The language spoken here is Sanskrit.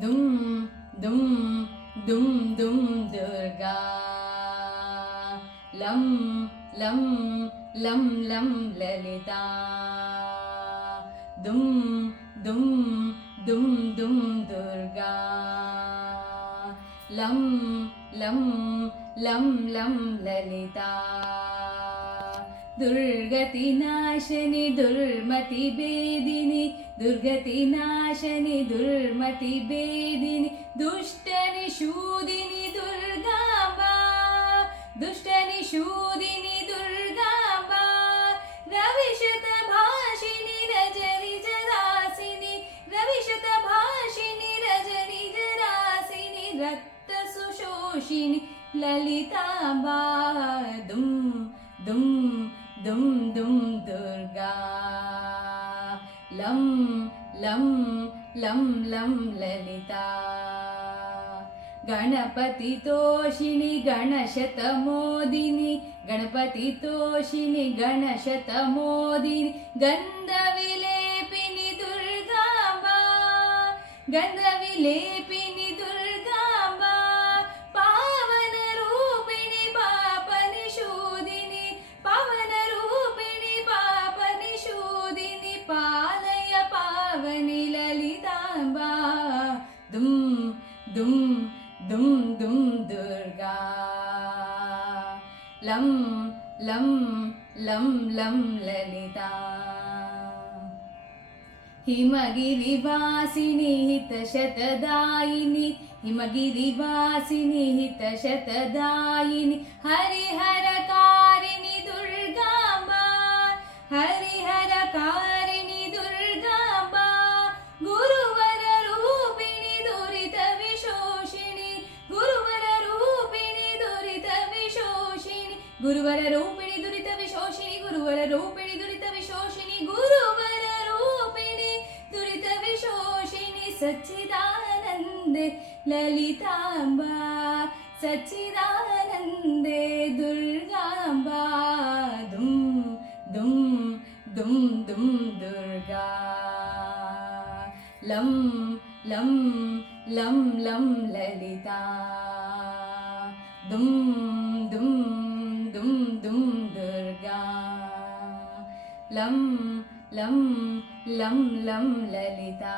दुम दुम दुम दुम दुर्गा लं लं लं लं ललिता दुम दुम दुम दुम दुर्गा लं लं लं लं ललिता दुर्गतिनाशनि दुर्मतिभेदिनि दुर्गतिनाशनि दुर्मतिभेदिनि दुष्टनिषूदिनि दुर्गाम्बा दुष्टनिषूदिनि दुर्गाम्बा रविशतभाषिणि रजनिजदासिनि रविशतभाषिणि रजनिजदासिनि रक्तसुशोषिणि ललिताम्बा दुम दुम दुम दुम दुर्गा लं लं लं लं ललिता गणपतितोषिणि गणशतमोदिनि गणपतितोषिणि गणशतमोदिनि गन्धविलेपिनि दुर्गाम्बा गन्धविलेपिनि दुर्गाम्बा पावनरूपिणि पापनिषूदिनि पावनरूपिणि पापनिषूदिनि पालय पावनि ललिताम्बा दुम दुम दुम दुम दुर्गा लं लं लं लं ललिता हिमगिरिवासिनि हितशतदायिनि हिमगिरिवासिनि हितशतदायिनि हरिहरकारिणि दुर्गाम्बा हरिहरकारिणि दुर्गाम्बा गुरुवररूपिणि दुरितविशोषिणि गुरुवररूपिणि दुरितविशोषिणि गुरुवररूपिणि दुरितविशोषिणि गुरुवररूपिणि दुरितविशोषिणि गुरुवररूपिणि दुरितविशोषिणि सच्चिदानन्दे ललिताम्बा सच्चिदानन्दे दुर्गाम्बा दुम दुम दुम दुम दुर्गा लं लं लं लं ललिता दुम दुम दुम दुम दुर्गा लं लं लं लं ललिता।